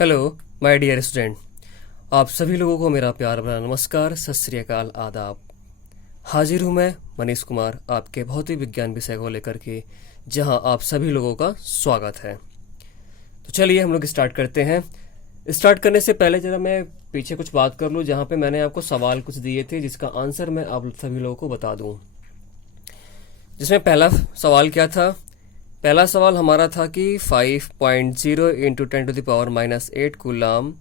Hello my dear student. आप सभी लोगों को मेरा प्यार भरा नमस्कार, सत श्री अकाल, आदाब। हाजिर हूँ मैं मनीष कुमार आपके भौतिक विज्ञान विषय को लेकर के, जहां आप सभी लोगों का स्वागत है। तो चलिए हम लोग स्टार्ट करते हैं। स्टार्ट करने से पहले जरा मैं पीछे कुछ बात कर लूँ, जहाँ पे मैंने आपको सवाल कुछ दिए थे जिसका आंसर मैं आप सभी लोगों को बता दूँ। जिसमें पहला सवाल क्या था? पहला सवाल हमारा था कि 5.0 इंटू 10⁻⁻8 कूलाम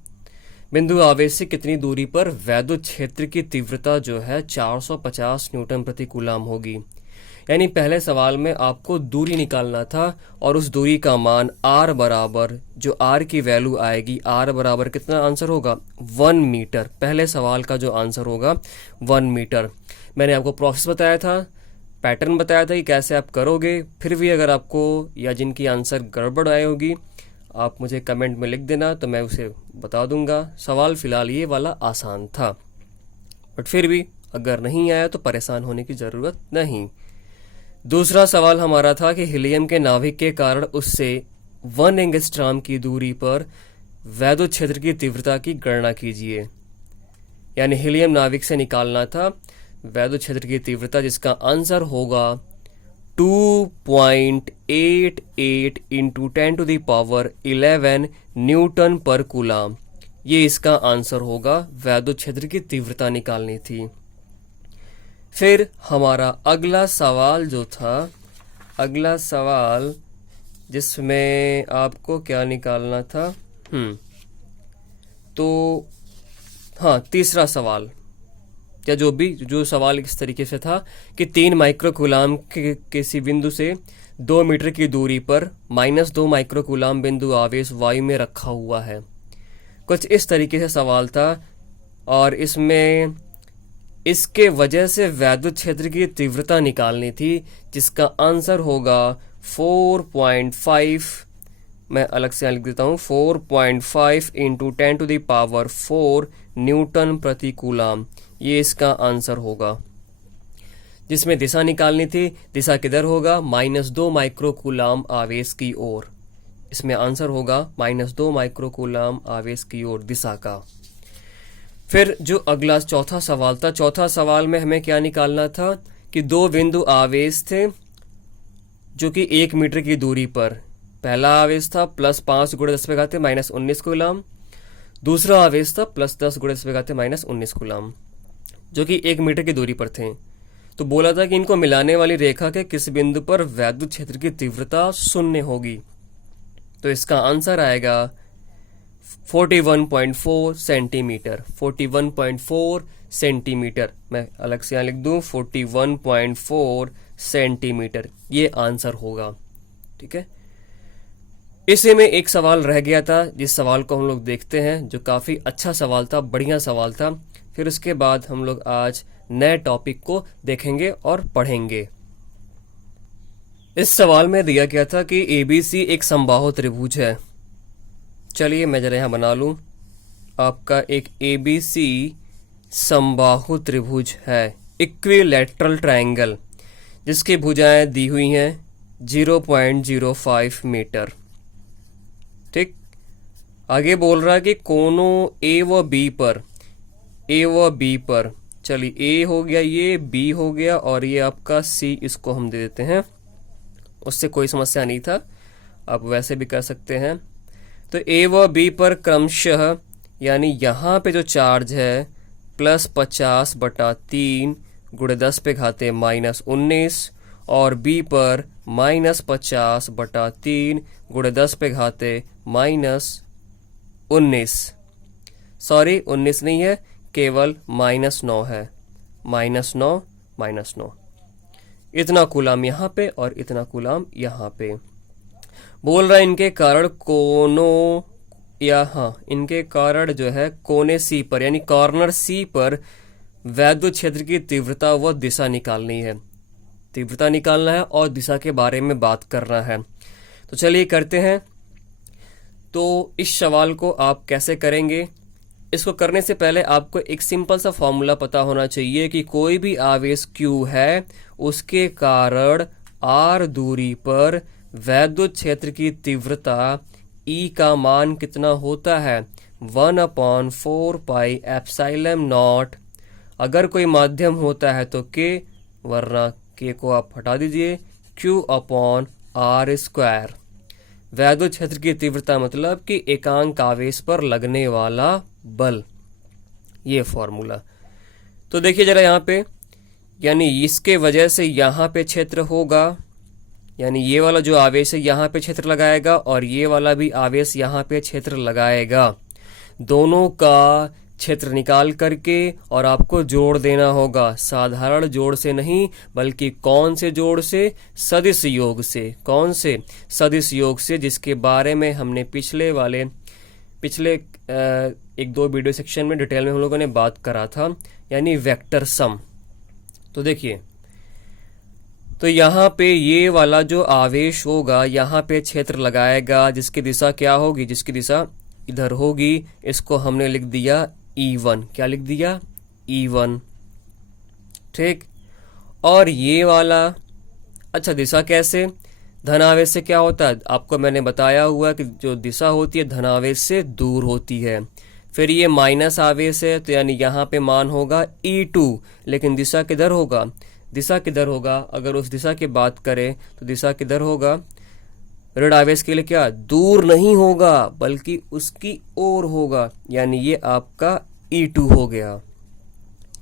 बिंदु आवेश से कितनी दूरी पर वैद्युत क्षेत्र की तीव्रता जो है 450 न्यूटन प्रति कूलाम होगी। यानी पहले सवाल में आपको दूरी निकालना था और उस दूरी का मान r बराबर, जो r की वैल्यू आएगी, r बराबर कितना आंसर होगा? 1 मीटर। पहले सवाल का जो आंसर होगा 1 मीटर। मैंने आपको प्रोसेस बताया था, पैटर्न बताया था कि कैसे आप करोगे। फिर भी अगर आपको या जिनकी आंसर गड़बड़ आई होगी, आप मुझे कमेंट में लिख देना तो मैं उसे बता दूंगा। सवाल फिलहाल ये वाला आसान था, बट फिर भी अगर नहीं आया तो परेशान होने की ज़रूरत नहीं। दूसरा सवाल हमारा था कि हीलियम के नाभिक के कारण उससे 1 एंगस्ट्रॉम की दूरी पर वैद्युत क्षेत्र की तीव्रता की गणना कीजिए। यानी हीलियम नाभिक से निकालना था वैद्युत क्षेत्र की तीव्रता, जिसका आंसर होगा 2.88 इंटू 10⁻11 न्यूटन पर कूलाम। ये इसका आंसर होगा। वैद्युत क्षेत्र की तीव्रता निकालनी थी। फिर हमारा अगला सवाल जो था, अगला सवाल जिसमें आपको क्या निकालना था, तो हाँ, तीसरा सवाल या जो सवाल इस तरीके से था कि 3 माइक्रोकूलाम के किसी बिंदु से 2 मीटर की दूरी पर -2 माइक्रोकूलाम बिंदु आवेश वायु में रखा हुआ है। कुछ इस तरीके से सवाल था और इसमें इसके वजह से वैद्युत क्षेत्र की तीव्रता निकालनी थी, जिसका आंसर होगा 4.5। मैं अलग से लिख देता हूँ, 4.5 इंटू 10⁻4 न्यूटन प्रति कूलाम। ये इसका आंसर होगा। जिसमें दिशा निकालनी थी, दिशा किधर होगा? -2 माइक्रोकूलाम आवेश की ओर। इसमें आंसर होगा -2 माइक्रोकूलाम आवेश की ओर दिशा का। फिर जो अगला चौथा सवाल था, चौथा सवाल में हमें क्या निकालना था कि 2 बिंदु आवेश थे जो कि 1 मीटर की दूरी पर। पहला आवेश था +5 × 10⁻⁻19 कूलाम। दूसरा आवेश था +10 × 10⁻⁻19 कूलाम, जो कि 1 मीटर की दूरी पर थे। तो बोला था कि इनको मिलाने वाली रेखा के किस बिंदु पर वैद्युत क्षेत्र की तीव्रता 0 होगी। तो इसका आंसर आएगा 41.4 सेंटीमीटर। 41.4 सेंटीमीटर। मैं अलग से यहाँ लिख दूँ 41.4 सेंटीमीटर। ये आंसर होगा। ठीक है। इसी में एक सवाल रह गया था, जिस सवाल को हम लोग देखते हैं, जो काफ़ी अच्छा सवाल था, बढ़िया सवाल था। फिर उसके बाद हम लोग आज नए टॉपिक को देखेंगे और पढ़ेंगे। इस सवाल में दिया गया था कि ABC एक समबाहु त्रिभुज है। चलिए मैं जरा यहाँ बना लूँ। आपका एक ABC समबाहु त्रिभुज है, इक्विलैटरल ट्रायंगल, जिसकी भुजाएं दी हुई हैं 0.05 मीटर। ठीक। आगे बोल रहा है कि कोनों A व B पर, चलिए A हो गया, ये B हो गया और ये आपका C, इसको हम दे देते हैं। उससे कोई समस्या नहीं था, आप वैसे भी कर सकते हैं। तो A व B पर क्रमशः, यानी यहाँ पे जो चार्ज है +50/3 × 10⁻⁻19 और B पर -50/3 × 10⁻⁻19। सॉरी, 19 नहीं है, केवल -9 है। -9। इतना कूलाम यहाँ पे और इतना कूलाम यहाँ पे। बोल रहा है इनके कारण कोनों, या हाँ, इनके कारण जो है कोने C पर, यानी कॉर्नर C पर वैद्युत क्षेत्र की तीव्रता व दिशा निकालनी है। तीव्रता निकालना है और दिशा के बारे में बात करना है। तो चलिए करते हैं। तो इस सवाल को आप कैसे करेंगे? इसको करने से पहले आपको एक सिंपल सा फॉर्मूला पता होना चाहिए कि कोई भी आवेश Q है, उसके कारण R दूरी पर वैद्युत क्षेत्र की तीव्रता ई का मान कितना होता है 1/4πε0। अगर कोई माध्यम होता है तो के, वरना के को आप हटा दीजिए, Q/r²। वैद्युत क्षेत्र की तीव्रता मतलब कि एकांक आवेश पर लगने वाला बल, ये फॉर्मूला। तो देखिए जरा यहाँ पे, यानी इसके वजह से यहाँ पे क्षेत्र होगा, यानी ये वाला जो आवेश है यहाँ पे क्षेत्र लगाएगा और ये वाला भी आवेश यहाँ पे क्षेत्र लगाएगा। दोनों का क्षेत्र निकाल करके और आपको जोड़ देना होगा, साधारण जोड़ से नहीं बल्कि कौन से जोड़ से, सदिश योग से। कौन से? सदिश योग से, जिसके बारे में हमने पिछले एक दो वीडियो सेक्शन में डिटेल में हम लोगों ने बात करा था, यानी वेक्टर सम। तो देखिए, तो यहाँ पे ये वाला जो आवेश होगा यहाँ पे क्षेत्र लगाएगा, जिसकी दिशा क्या होगी, जिसकी दिशा इधर होगी। इसको हमने लिख दिया E1। क्या लिख दिया? E1। ठीक। और ये वाला, अच्छा दिशा कैसे? धनावेश से क्या होता है, आपको मैंने बताया हुआ कि जो दिशा होती है धनावेश से दूर होती है। फिर ये माइनस आवेश है, तो यानी यहाँ पे मान होगा E2, लेकिन दिशा किधर होगा, दिशा किधर होगा, अगर उस दिशा की बात करें तो दिशा किधर होगा, ऋण आवेश के लिए क्या, दूर नहीं होगा बल्कि उसकी ओर होगा, यानी ये आपका E2 हो गया।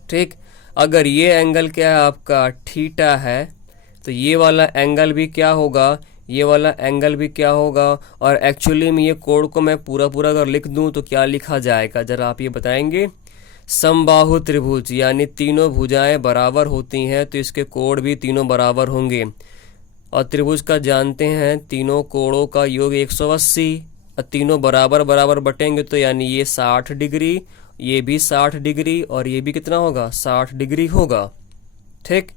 ठीक। अगर ये एंगल क्या है आपका थीटा है, तो ये वाला एंगल भी क्या होगा, ये वाला एंगल भी क्या होगा। और एक्चुअली में ये कोण को मैं पूरा अगर लिख दूं तो क्या लिखा जाएगा, जरा आप ये बताएंगे। समबाहु त्रिभुज, यानी तीनों भुजाएं बराबर होती हैं तो इसके कोण भी तीनों बराबर होंगे। और त्रिभुज का जानते हैं, तीनों कोणों का योग 180, और तीनों बराबर बटेंगे तो यानी ये 60 डिग्री, ये भी 60 डिग्री और ये भी कितना होगा, 60 डिग्री होगा। ठीक।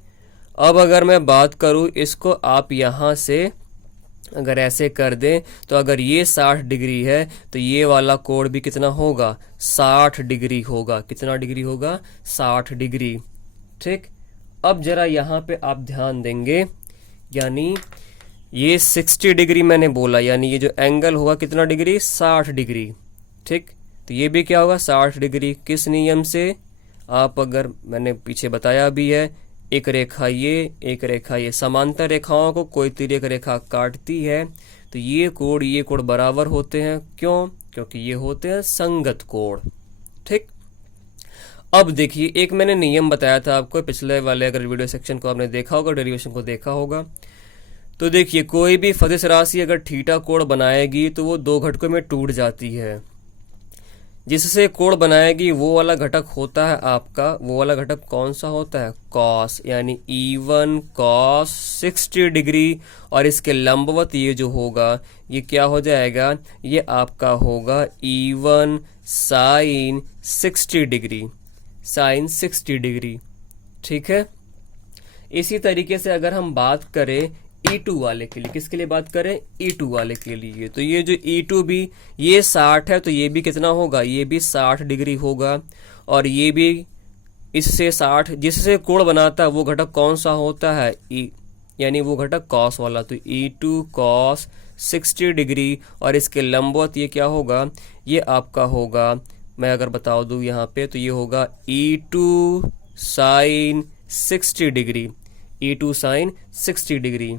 अब अगर मैं बात करूं इसको, आप यहां से अगर ऐसे कर दें तो अगर ये 60 डिग्री है तो ये वाला कोण भी कितना होगा, 60 डिग्री होगा। कितना डिग्री होगा, 60 डिग्री। ठीक। अब जरा यहाँ पे आप ध्यान देंगे, यानी ये 60 डिग्री मैंने बोला, यानी ये जो एंगल होगा कितना डिग्री, 60 डिग्री। ठीक। तो ये भी क्या होगा, 60 डिग्री। किस नियम से, आप अगर मैंने पीछे बताया भी है, एक रेखा एक रेखा ये, समांतर रेखाओं को कोई तिर्यक रेखा काटती है तो ये कोण बराबर होते हैं। क्यों? क्योंकि ये होते हैं संगत कोण। ठीक। अब देखिए, एक मैंने नियम बताया था आपको पिछले वाले, अगर वीडियो सेक्शन को आपने देखा होगा, डेरिवेशन को देखा होगा, तो देखिए कोई भी सदिश राशि अगर थीटा कोण बनाएगी तो वो दो घटकों में टूट जाती है। जिससे कोण बनाएगी वो वाला घटक होता है आपका, वो वाला घटक कौन सा होता है, कॉस, यानी E1 कॉस 60 डिग्री। और इसके लंबवत ये जो होगा ये क्या हो जाएगा, ये आपका होगा E1 sign 60 degree, sign 60 degree. ठीक है। इसी तरीके से अगर हम बात करें E2 वाले के लिए, किसके लिए बात करें, E2 वाले के लिए, तो ये जो E2 भी ये 60 है तो ये भी कितना होगा, ये भी 60 डिग्री होगा। और ये भी इससे 60, जिससे कोण बनाता है वो घटक कौन सा होता है, यानी वो घटक कॉस वाला, तो E2 कॉस 60 डिग्री। और इसके लंबवत ये क्या होगा, ये आपका होगा, मैं अगर बता दूं यहाँ पे, तो ये होगा E2 sign 60 degree, E2 sign 60 degree,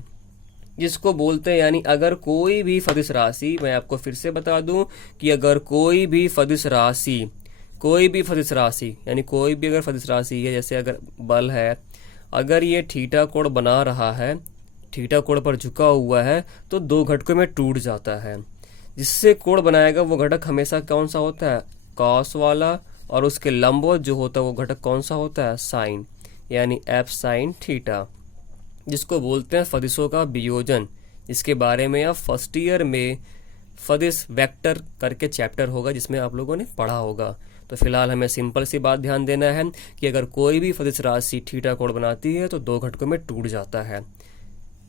जिसको बोलते हैं, यानी अगर कोई भी सदिश राशि, मैं आपको फिर से बता दूं कि अगर कोई भी सदिश राशि यानी कोई भी अगर सदिश राशि है, जैसे अगर बल है, अगर ये थीटा कोण बना रहा है, थीटा कोण पर झुका हुआ है, तो दो घटकों में टूट जाता है। जिससे कोण बनाएगा वो घटक हमेशा कौन सा होता है, कॉस वाला। और उसके लंबवत जो होता है वो घटक कौन सा होता है, साइन, यानी एफ साइन थीटा, जिसको बोलते हैं सदिशों का वियोजन, जिसके बारे में आप फर्स्ट ईयर में सदिश वेक्टर करके चैप्टर होगा जिसमें आप लोगों ने पढ़ा होगा। तो फिलहाल हमें सिंपल सी बात ध्यान देना है कि अगर कोई भी सदिश राशि थीटा कोण बनाती है तो दो घटकों में टूट जाता है।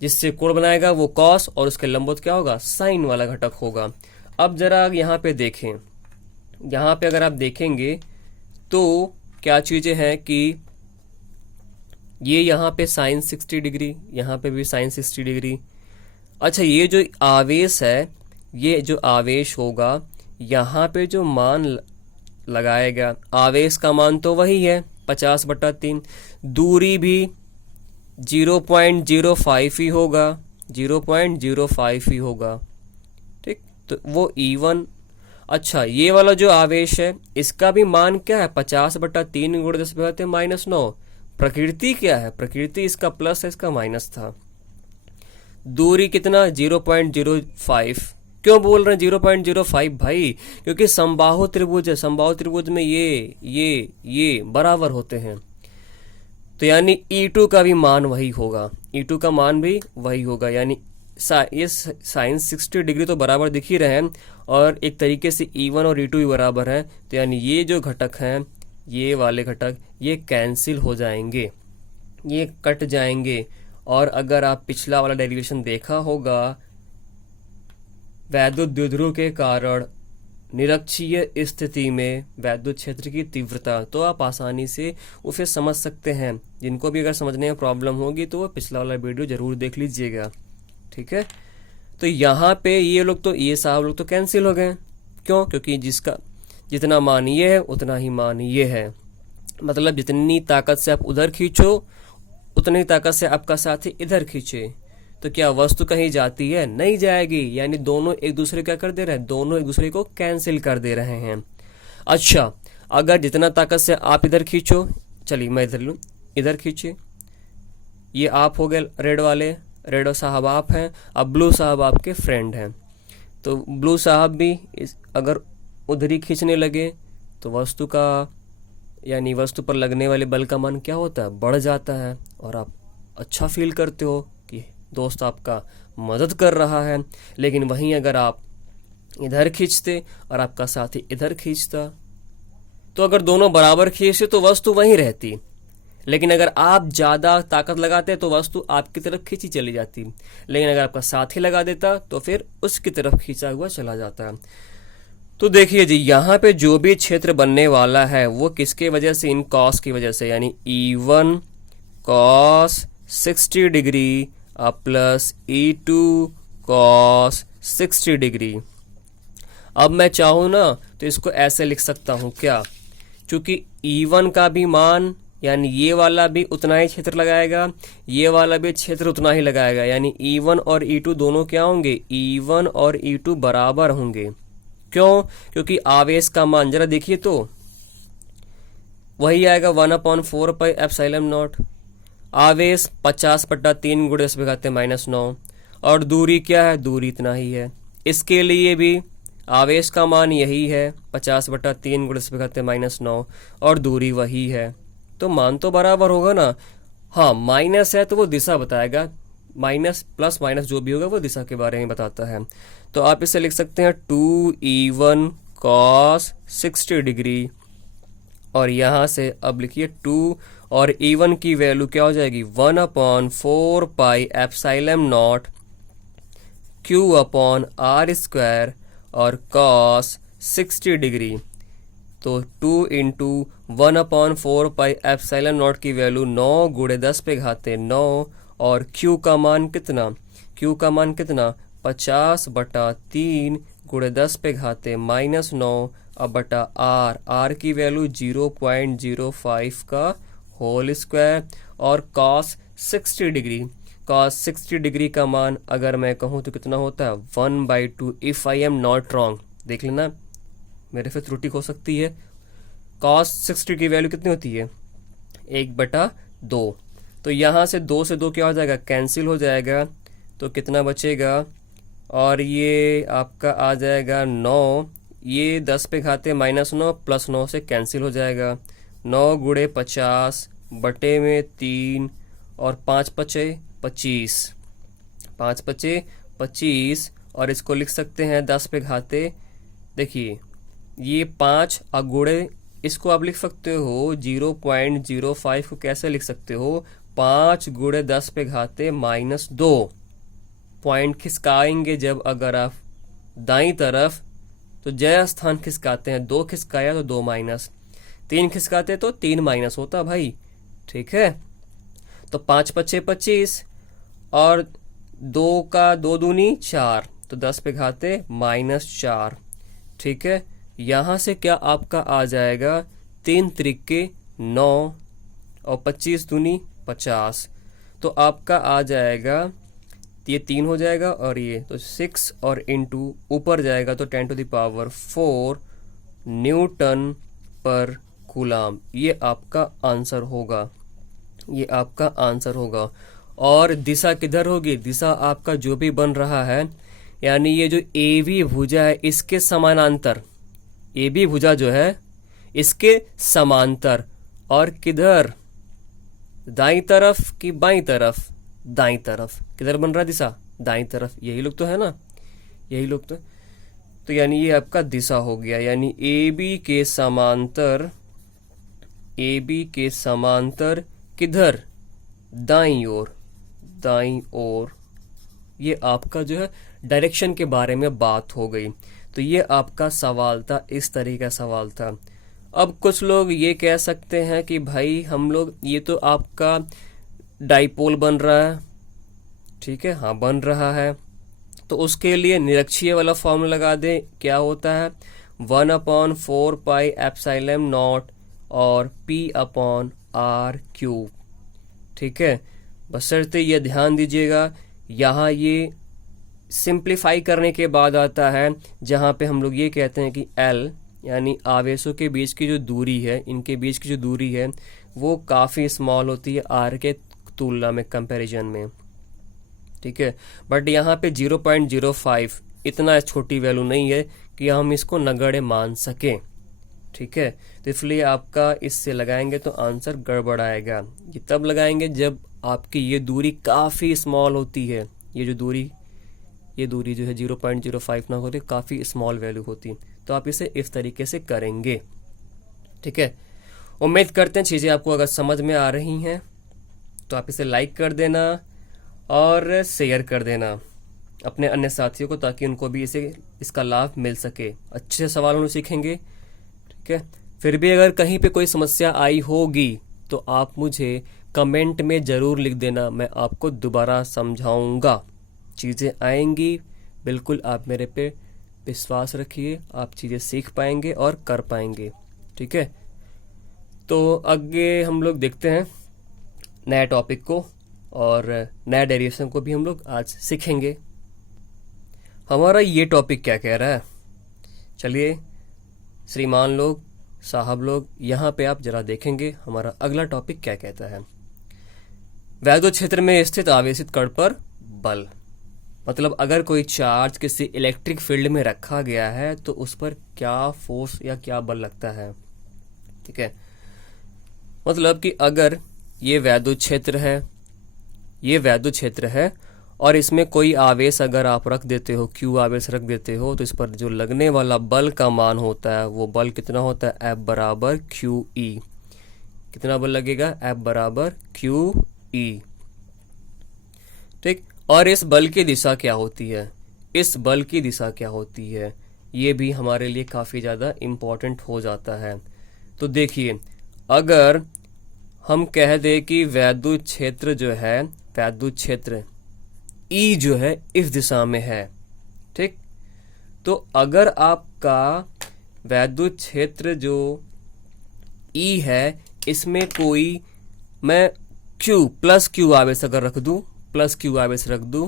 जिससे कोण बनाएगा वो कॉस और उसके लंबवत क्या होगा, साइन वाला घटक होगा। अब जरा यहाँ पे देखें, यहाँ पे अगर आप देखेंगे तो क्या चीजें हैं कि ये यहाँ पे साइन 60 डिग्री, यहाँ पे भी साइन 60 डिग्री। अच्छा, ये जो आवेश है ये जो आवेश होगा यहाँ पे जो मान लगाएगा, आवेश का मान तो वही है 50/3, दूरी भी 0.05 ही होगा, 0.05 ही होगा। ठीक, तो वो E1। अच्छा, ये वाला जो आवेश है इसका भी मान क्या है, 50/3 × 10⁻⁻⁹। प्रकृति क्या है, प्रकृति इसका प्लस है, इसका माइनस था। दूरी कितना, 0.05। क्यों बोल रहे हैं 0.05 भाई, क्योंकि समबाहु त्रिभुज है, समबाहु त्रिभुज में ये बराबर होते हैं। तो यानी E2 का भी मान वही होगा, E2 का मान भी वही होगा। यानी ये साइन 60 डिग्री तो बराबर दिख ही रहे हैं, और एक तरीके से E1 और E2 भी बराबर हैं। तो यानी ये जो घटक हैं, ये वाले घटक, ये कैंसिल हो जाएंगे, ये कट जाएंगे। और अगर आप पिछला वाला डेरिवेशन देखा होगा, वैद्युत द्विध्रुव के कारण निरक्षीय स्थिति में वैद्युत क्षेत्र की तीव्रता, तो आप आसानी से उसे समझ सकते हैं। जिनको भी अगर समझने में प्रॉब्लम होगी तो वो पिछला वाला वीडियो जरूर देख लीजिएगा। ठीक है, तो यहाँ पे ये लोग तो, ये साहब लोग तो कैंसिल हो गए। क्यों, क्योंकि जिसका जितना मान ये है उतना ही मान ये है। मतलब जितनी ताकत से आप उधर खींचो उतनी ताकत से आपका साथी इधर खींचे, तो क्या वस्तु कहीं जाती है, नहीं जाएगी। यानी दोनों एक दूसरे क्या कर दे रहे हैं, दोनों एक दूसरे को कैंसिल कर दे रहे हैं। अच्छा, अगर जितना ताकत से आप इधर खींचो, चलिए मैं इधर लूँ, इधर खींचे, ये आप हो गए रेड वाले, रेड साहब आप हैं, अब ब्लू साहब आपके फ्रेंड हैं। तो ब्लू साहब भी अगर उधर ही खींचने लगे तो वस्तु का, यानी वस्तु पर लगने वाले बल का मान क्या होता है, बढ़ जाता है, और आप अच्छा फील करते हो कि दोस्त आपका मदद कर रहा है। लेकिन वहीं अगर आप इधर खींचते और आपका साथी इधर खींचता, तो अगर दोनों बराबर खींचते तो वस्तु वहीं रहती। लेकिन अगर आप ज़्यादा ताकत लगाते तो वस्तु आपकी तरफ खींची चली जाती। लेकिन अगर आपका साथी लगा देता तो फिर उसकी तरफ खींचा हुआ चला जाता। तो देखिए जी, यहाँ पे जो भी क्षेत्र बनने वाला है वो किसके वजह से, इन कॉस की वजह से, यानी E1 cos 60 degree plus E2 cos 60 degree. अब मैं चाहूँ ना तो इसको ऐसे लिख सकता हूँ क्या, चूंकि E1 का भी मान, यानी ये वाला भी उतना ही क्षेत्र लगाएगा, ये वाला भी क्षेत्र उतना ही लगाएगा। यानी E1 और E2 दोनों क्या होंगे, E1 और E2 बराबर होंगे। क्यों, क्योंकि आवेश का मान जरा देखिए तो वही आएगा 1/4πε0। आवेश 50/3 × 10⁻⁻⁹, और दूरी क्या है, दूरी इतना ही है। इसके लिए भी आवेश का मान यही है 50/3 × 10⁻⁹, और दूरी वही है, तो मान तो बराबर होगा ना। हाँ, माइनस है तो वो दिशा बताएगा, माइनस प्लस माइनस जो भी होगा वो दिशा के बारे में बताता है। तो आप इसे लिख सकते हैं 2E1 cos 60 डिग्री, और यहाँ से अब लिखिए 2, और E1 की वैल्यू क्या हो जाएगी, 1/4πε0 Q/r², और cos 60 डिग्री। तो 2 × 1/4πε0 की वैल्यू 9 × 10⁻⁹, और Q का मान कितना, Q का मान कितना, 50/3 × 10⁻⁻⁹ अब बटा R, R की वैल्यू 0.05 का होल स्क्वायर, और cos 60 डिग्री, cos 60 डिग्री का मान अगर मैं कहूँ तो कितना होता है, 1/2। If I am not wrong, देख लेना मेरे से त्रुटि हो सकती है। cos 60 की वैल्यू कितनी होती है, 1/2। तो यहाँ से 2 से 2 क्या हो जाएगा, कैंसिल हो जाएगा, तो कितना बचेगा, और ये आपका आ जाएगा 9, ये 10⁻⁻⁹ प्लस 9 से कैंसिल हो जाएगा, 9 × 50 बटे में 3, और 5×5 = 25, 5×5 = 25, और इसको लिख सकते हैं 10⁻, देखिए ये 5 गुणे, इसको आप लिख सकते हो 0.05 को कैसे लिख सकते हो, 5 × 10⁻⁻2। पॉइंट खिसकाएंगे जब अगर आप दाईं तरफ तो जय स्थान खिसकाते हैं, 2 खिसकाया तो 2 माइनस, 3 खिसकाते तो 3 माइनस होता भाई। ठीक है, तो 5×5 = 25, और 2 का 2 दूनी 4, तो 10 पे घाते -4। ठीक है, यहाँ से क्या आपका आ जाएगा 3 त्रिके 9 और 25 दूनी 50। तो आपका आ जाएगा, ये 3 हो जाएगा और ये तो 6 और इंटू ऊपर जाएगा तो 10⁴ न्यूटन पर कूलाम। ये आपका आंसर होगा, ये आपका आंसर होगा। और दिशा किधर होगी? दिशा आपका जो भी बन रहा है, यानी ये जो ए बी भुजा है इसके समानांतर, ए बी भुजा जो है इसके समांतर। और किधर? दाईं तरफ कि बाईं तरफ? दाईं तरफ। किधर बन रहा है दिशा? दाईं तरफ। यही लोग तो है ना, यही लोग तो यानी ये आपका दिशा हो गया। यानी ए बी के समांतर, ए बी के समांतर किधर? दाईं ओर, दाईं ओर। ये आपका जो है डायरेक्शन के बारे में बात हो गई। तो ये आपका सवाल था, इस तरीके का सवाल था। अब कुछ लोग ये कह सकते हैं कि भाई हम लोग, ये तो आपका डाइपोल बन रहा है। ठीक है, हाँ बन रहा है, तो उसके लिए निरक्षीय वाला फॉर्मूला लगा दें। क्या होता है? 1/4 पाई एप्सिलॉन नॉट और P/r³। ठीक है, बशर्ते ये ध्यान दीजिएगा, यहाँ ये सिंप्लीफाई करने के बाद आता है जहाँ पे हम लोग ये कहते हैं कि L यानी आवेशों के बीच की जो दूरी है, इनके बीच की जो दूरी है वो काफ़ी स्मॉल होती है R के तुलना में, कंपैरिजन में। ठीक है, बट यहाँ पे 0.05 इतना छोटी वैल्यू नहीं है कि हम इसको नगण्य मान सकें। ठीक है, तो इसलिए आपका इससे लगाएंगे तो आंसर गड़बड़ आएगा। ये तब लगाएंगे जब आपकी ये दूरी काफ़ी स्मॉल होती है। ये जो दूरी, ये दूरी जो है 0.05 ना होती, काफ़ी स्मॉल वैल्यू होती। तो आप इसे इस तरीके से करेंगे। ठीक है, उम्मीद करते हैं चीज़ें आपको अगर समझ में आ रही हैं तो आप इसे लाइक कर देना और शेयर कर देना अपने अन्य साथियों को, ताकि उनको भी इसका लाभ मिल सके। अच्छे से सवाल हम सीखेंगे। ठीक है, फिर भी अगर कहीं पे कोई समस्या आई होगी तो आप मुझे कमेंट में ज़रूर लिख देना, मैं आपको दोबारा समझाऊंगा। चीज़ें आएंगी, बिल्कुल आप मेरे पे विश्वास रखिए, आप चीज़ें सीख पाएंगे और कर पाएंगे। ठीक है, तो आगे हम लोग देखते हैं नए टॉपिक को, और नया डेरिवेशन को भी हम लोग आज सीखेंगे। हमारा ये टॉपिक क्या कह रहा है, चलिए श्रीमान लोग, साहब लोग, यहाँ पे आप जरा देखेंगे हमारा अगला टॉपिक क्या कहता है। वैद्युत क्षेत्र में स्थित आवेशित कण पर बल, मतलब अगर कोई चार्ज किसी इलेक्ट्रिक फील्ड में रखा गया है तो उस पर क्या फोर्स या क्या बल लगता है। ठीक है, मतलब कि अगर ये वैद्युत क्षेत्र है, ये वैद्युत क्षेत्र है और इसमें कोई आवेश अगर आप रख देते हो, Q आवेश रख देते हो, तो इस पर जो लगने वाला बल का मान होता है वो बल कितना होता है? F बराबर QE। कितना बल लगेगा? F बराबर QE। ठीक, और इस बल की दिशा क्या होती है? इस बल की दिशा क्या होती है, ये भी हमारे लिए काफ़ी ज़्यादा इम्पोर्टेंट हो जाता है। तो देखिए, अगर हम कह दें कि वैद्युत क्षेत्र जो है, वैद्युत क्षेत्र E जो है इस दिशा में है। ठीक, तो अगर आपका वैद्युत क्षेत्र जो E है, इसमें कोई मैं प्लस Q आवेश अगर रख दूं, प्लस Q आवेश रख दूं,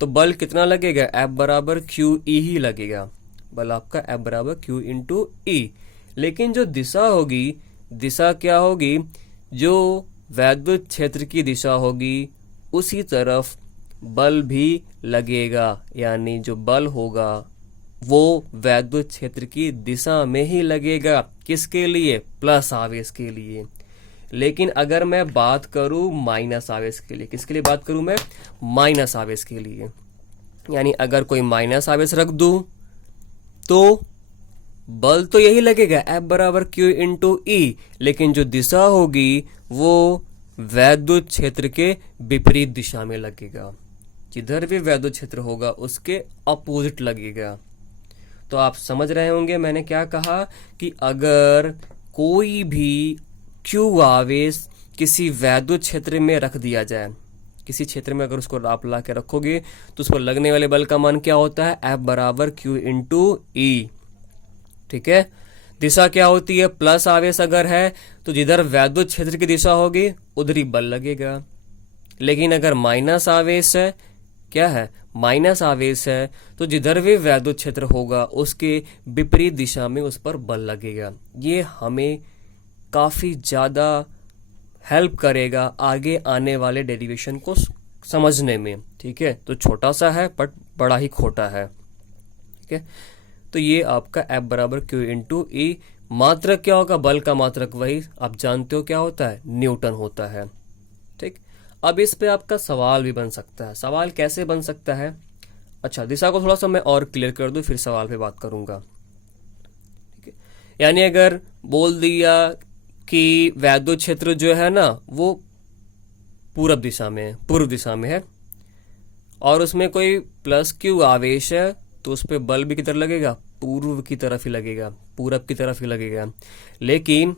तो बल कितना लगेगा? F बराबर QE ही लगेगा। बल आपका F बराबर Q इंटू E। लेकिन जो दिशा होगी, दिशा क्या होगी? जो वैद्युत क्षेत्र की दिशा होगी उसी तरफ बल भी लगेगा, यानी जो बल होगा वो वैद्युत क्षेत्र की दिशा में ही लगेगा। किसके लिए? प्लस आवेश के लिए। लेकिन अगर मैं बात करूं माइनस आवेश के लिए, किसके लिए बात करूं मैं? माइनस आवेश के लिए। यानी अगर कोई माइनस आवेश रख दूं तो बल तो यही लगेगा, F बराबर Q इंटू E, लेकिन जो दिशा होगी वो वैद्युत क्षेत्र के विपरीत दिशा में लगेगा। जिधर भी वैद्युत क्षेत्र होगा उसके अपोजिट लगेगा। तो आप समझ रहे होंगे मैंने क्या कहा, कि अगर कोई भी Q आवेश किसी वैद्युत क्षेत्र में रख दिया जाए, किसी क्षेत्र में अगर उसको आप ला के रखोगे तो उस पर लगने वाले बल का मान क्या होता है, F बराबर Q इंटू ई। ठीक है। दिशा क्या होती है, प्लस आवेश अगर है तो जिधर वैद्युत क्षेत्र की दिशा होगी उधर ही बल लगेगा। लेकिन अगर माइनस आवेश है, क्या है, माइनस आवेश है, तो जिधर भी वैद्युत क्षेत्र होगा उसके विपरीत दिशा में उस पर बल लगेगा। ये हमें काफी ज्यादा हेल्प करेगा आगे आने वाले डेरिवेशन को समझने में। ठीक है, तो छोटा सा है बट बड़ा ही खोटा है। ठीक है, तो ये आपका F बराबर Q इंटू ई। मात्रक क्या होगा, बल का मात्रक वही आप जानते हो क्या होता है, न्यूटन होता है। ठीक, अब इस पे आपका सवाल भी बन सकता है। सवाल कैसे बन सकता है, अच्छा दिशा को थोड़ा सा मैं और क्लियर कर दूं फिर सवाल पे बात करूंगा। ठीक है, यानी अगर बोल दिया कि वैद्युत क्षेत्र जो है ना वो पूरब दिशा में है, पूर्व दिशा में है, और उसमें कोई प्लस Q आवेश है, तो उस पर बल भी किधर लगेगा, पूर्व की तरफ ही लगेगा, पूरब की तरफ ही लगेगा। लेकिन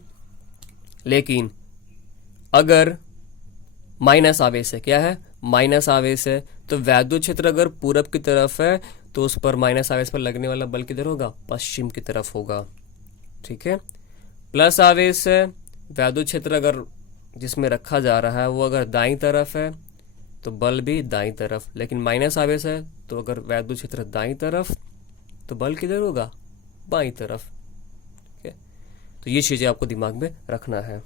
अगर माइनस आवेश है, क्या है, माइनस आवेश है, तो वैद्युत क्षेत्र अगर पूरब की तरफ है तो उस पर माइनस आवेश पर लगने वाला बल किधर होगा, पश्चिम की तरफ होगा। ठीक है, प्लस आवेश है, वैद्युत क्षेत्र अगर जिसमें रखा जा रहा है वो अगर दाईं तरफ है तो बल भी दाईं तरफ, लेकिन माइनस आवेश है तो अगर वैद्युत क्षेत्र दाईं तरफ तो बल किधर होगा, बाईं तरफ। ठीक है, तो ये चीजें आपको दिमाग में रखना है।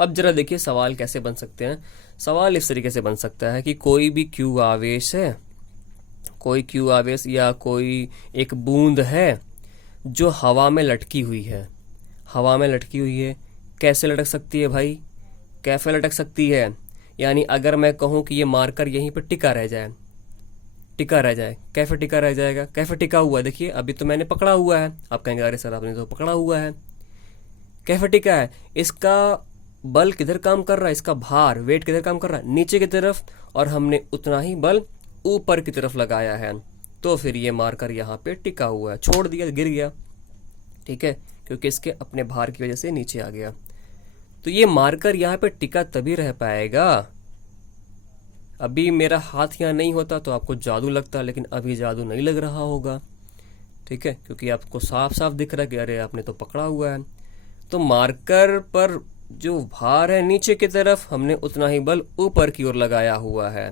अब जरा देखिए सवाल कैसे बन सकते हैं। सवाल इस तरीके से बन सकता है कि कोई भी Q आवेश है, कोई Q आवेश या कोई एक बूंद है जो हवा में लटकी हुई है, हवा में लटकी हुई है। कैसे लटक सकती है भाई, कैसे लटक सकती है, यानी अगर मैं कहूं कि ये मार्कर यहीं पर टिका रह जाए, टिका रह जाए, कैसे टिका रह जाएगा, कैसे टिका हुआ है, देखिए अभी तो मैंने पकड़ा हुआ है। आप कहेंगे अरे सर आपने तो पकड़ा हुआ है, कैसे टिका है, इसका बल किधर काम कर रहा है, इसका भार, वेट किधर काम कर रहा है, नीचे की तरफ, और हमने उतना ही बल ऊपर की तरफ लगाया है, तो फिर ये मार्कर यहाँ पे टिका हुआ है, छोड़ दिया, गिर गया। ठीक है, क्योंकि इसके अपने भार की वजह से नीचे आ गया। तो ये मार्कर यहाँ पे टिका तभी रह पाएगा, अभी मेरा हाथ यहाँ नहीं होता तो आपको जादू लगता, लेकिन अभी जादू नहीं लग रहा होगा। ठीक है, क्योंकि आपको साफ साफ दिख रहा है कि अरे आपने तो पकड़ा हुआ है। तो मार्कर पर जो भार है नीचे की तरफ, हमने उतना ही बल ऊपर की ओर लगाया हुआ है।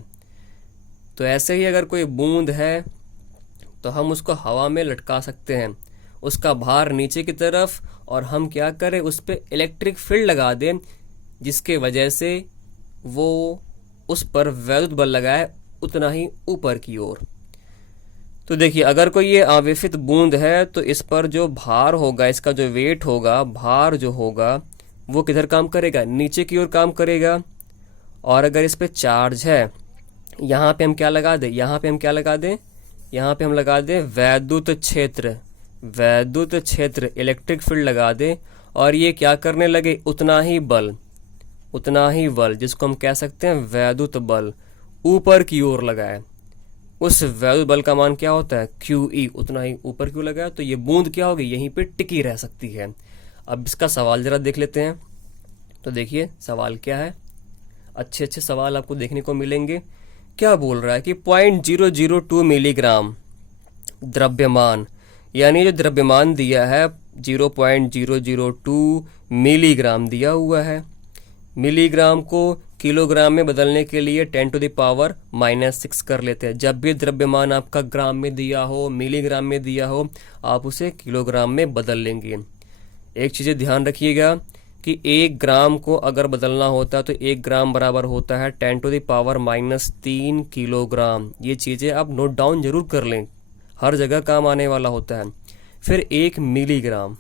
तो ऐसे ही अगर कोई बूंद है तो हम उसको हवा में लटका सकते हैं, उसका भार नीचे की तरफ, और हम क्या करें, उस पर इलेक्ट्रिक फील्ड लगा दें जिसके वजह से वो उस पर वैद्युत बल लगाए उतना ही ऊपर की ओर। तो देखिए अगर कोई ये आवेशित बूंद है तो इस पर जो भार होगा, इसका जो वेट होगा, भार जो होगा वो किधर काम करेगा, नीचे की ओर काम करेगा। और अगर इस पे चार्ज है, यहाँ पे हम क्या लगा दें, यहाँ पे हम क्या लगा दें, यहाँ पे हम लगा दें वैद्युत क्षेत्र, वैद्युत क्षेत्र, इलेक्ट्रिक फील्ड लगा दें, और ये क्या करने लगे, उतना ही बल, उतना ही बल जिसको हम कह सकते हैं वैद्युत बल, ऊपर की ओर लगाए। उस वैद्युत बल का मान क्या होता है, QE, उतना ही ऊपर क्यों लगाया, तो ये बूंद क्या होगी, यहीं पे टिकी रह सकती है। अब इसका सवाल जरा देख लेते हैं। तो देखिए सवाल क्या है, अच्छे अच्छे सवाल आपको देखने को मिलेंगे। क्या बोल रहा है कि 0.002 मिलीग्राम द्रव्यमान, यानी जो द्रव्यमान दिया है 0.002 मिलीग्राम दिया हुआ है। मिलीग्राम को किलोग्राम में बदलने के लिए 10⁻⁻6 कर लेते हैं। जब भी द्रव्यमान आपका ग्राम में दिया हो, मिलीग्राम में दिया हो, आप उसे किलोग्राम में बदल लेंगे। एक चीज़ ध्यान रखिएगा कि 1 ग्राम को अगर बदलना होता है तो 1 ग्राम बराबर होता है 10⁻³ किलोग्राम। ये चीज़ें आप नोट डाउन जरूर कर लें, हर जगह काम आने वाला होता है। फिर 1 मिलीग्राम,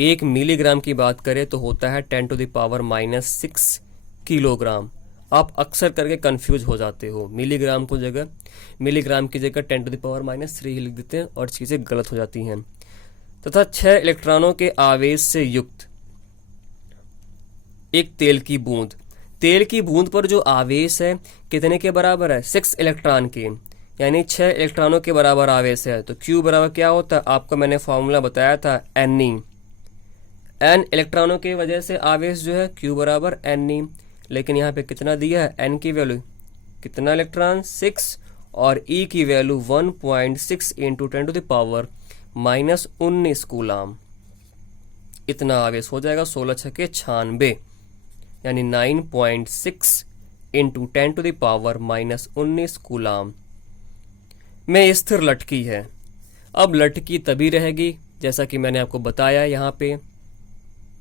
1 मिलीग्राम की बात करें तो होता है 10⁻6 किलोग्राम। आप अक्सर करके कंफ्यूज हो जाते हो, मिलीग्राम की जगह 10⁻³ ही लिख देते हैं और चीज़ें गलत हो जाती हैं। तथा 6 इलेक्ट्रॉनों के आवेश से युक्त एक तेल की बूंद, तेल की बूंद पर जो आवेश है कितने के बराबर है, 6 इलेक्ट्रॉन के, यानी 6 इलेक्ट्रॉनों के बराबर आवेश है। तो Q बराबर क्या होता है, आपको मैंने फॉर्मूला बताया था Ne, N इलेक्ट्रॉनों के वजह से आवेश जो है Q बराबर Ne, लेकिन यहाँ पे कितना दिया है, एन की वैल्यू कितना इलेक्ट्रॉन 6 और ई की वैल्यू 1.6 इंटू 10⁻⁻19 कूलाम। इतना आवेश हो जाएगा 16 छके 96 यानी 9.6 इंटू 10⁻⁻19 कूलाम में स्थिर लटकी है। अब लटकी तभी रहेगी, जैसा कि मैंने आपको बताया यहाँ पे,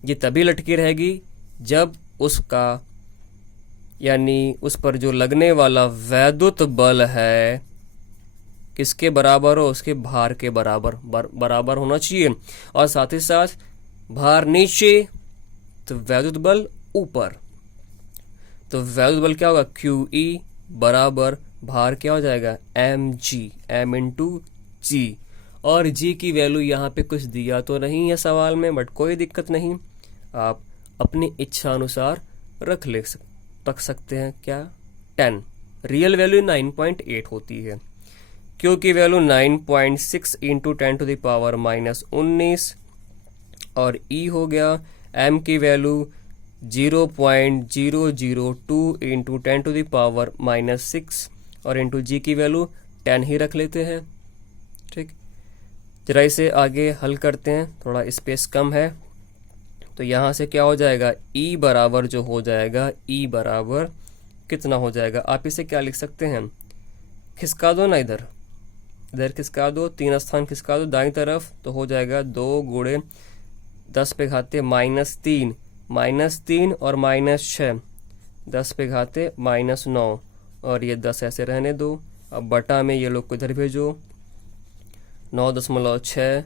ये तभी लटकी रहेगी जब उसका यानी उस पर जो लगने वाला वैद्युत बल है किसके बराबर हो, उसके भार के बराबर होना चाहिए। और साथ ही साथ भार नीचे तो वैद्युत बल ऊपर, तो वैद्युत बल क्या होगा, QE बराबर भार क्या हो जाएगा, mg, m इंटू जी। और g की वैल्यू यहाँ पे कुछ दिया तो नहीं है सवाल में, बट कोई दिक्कत नहीं, आप अपनी इच्छा अनुसार रख सकते हैं। क्या 10, रियल वैल्यू 9.8 होती है, क्योंकि वैल्यू 9.6 इंटू 10⁻⁻19 और E हो गया m की वैल्यू 0.002 इंटू 10⁻⁻6 और इंटू जी की वैल्यू 10 ही रख लेते हैं। ठीक, जरा इसे आगे हल करते हैं, थोड़ा स्पेस कम है, तो यहाँ से क्या हो जाएगा, E बराबर जो हो जाएगा, E बराबर कितना हो जाएगा, आप इसे क्या लिख सकते हैं, खिसका दो ना, इधर खिसका दो, 3 स्थान खिसका दो दाईं तरफ, तो हो जाएगा 2 गुणे 10 पे घाते -3 और -6 10 पे घाते -9 और ये 10 ऐसे रहने दो। अब बटा में ये लोग को इधर भेजो, 9.6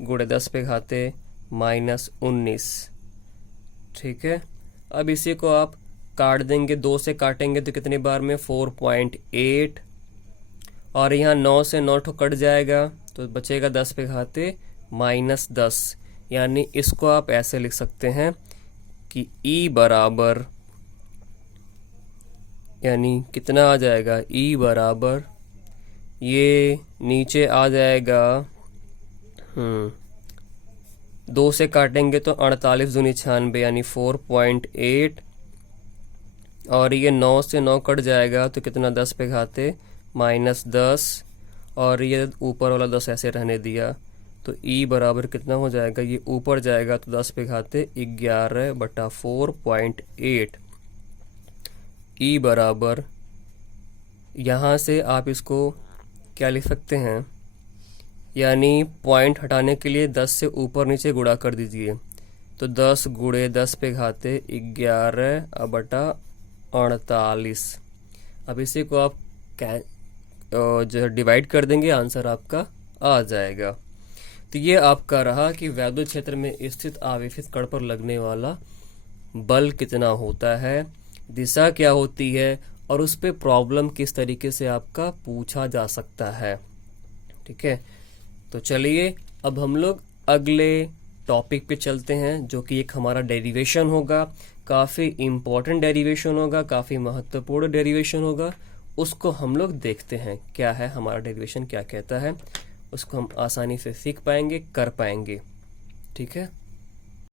गुणे 10 पे घाते -19। ठीक है, अब इसी को आप काट देंगे, 2 से काटेंगे तो कितनी बार में, 4.8 और यहाँ 9 से 9 ठो कट जाएगा तो बचेगा 10 पे घाते -10। यानी इसको आप ऐसे लिख सकते हैं कि E बराबर, यानी कितना आ जाएगा, E बराबर ये नीचे आ जाएगा 2 से काटेंगे तो 48 दूनी 96 यानी 4.8 और ये 9 से 9 कट जाएगा तो कितना, 10 पे घाते -10 और ये ऊपर वाला 10 ऐसे रहने दिया, तो E बराबर कितना हो जाएगा, ये ऊपर जाएगा तो 10 पे घाते 11 बटा 4.8। E बराबर, यहाँ से आप इसको क्या लिख सकते हैं, यानी पॉइंट हटाने के लिए 10 से ऊपर नीचे गुणा कर दीजिए, तो 10 गुणे 10 पे घाते 11 बटा 48। अब इसी को आप जो डिवाइड कर देंगे, आंसर आपका आ जाएगा। तो ये आपका रहा कि वैद्युत क्षेत्र में स्थित आवेशित कण पर लगने वाला बल कितना होता है, दिशा क्या होती है और उस पर प्रॉब्लम किस तरीके से आपका पूछा जा सकता है। ठीक है, तो चलिए अब हम लोग अगले टॉपिक पे चलते हैं, जो कि एक हमारा डेरिवेशन होगा, काफ़ी इम्पोर्टेंट डेरिवेशन होगा, काफ़ी महत्वपूर्ण डेरिवेशन होगा। उसको हम लोग देखते हैं क्या है हमारा डेरिवेशन, क्या कहता है, उसको हम आसानी से सीख पाएंगे, कर पाएंगे। ठीक है।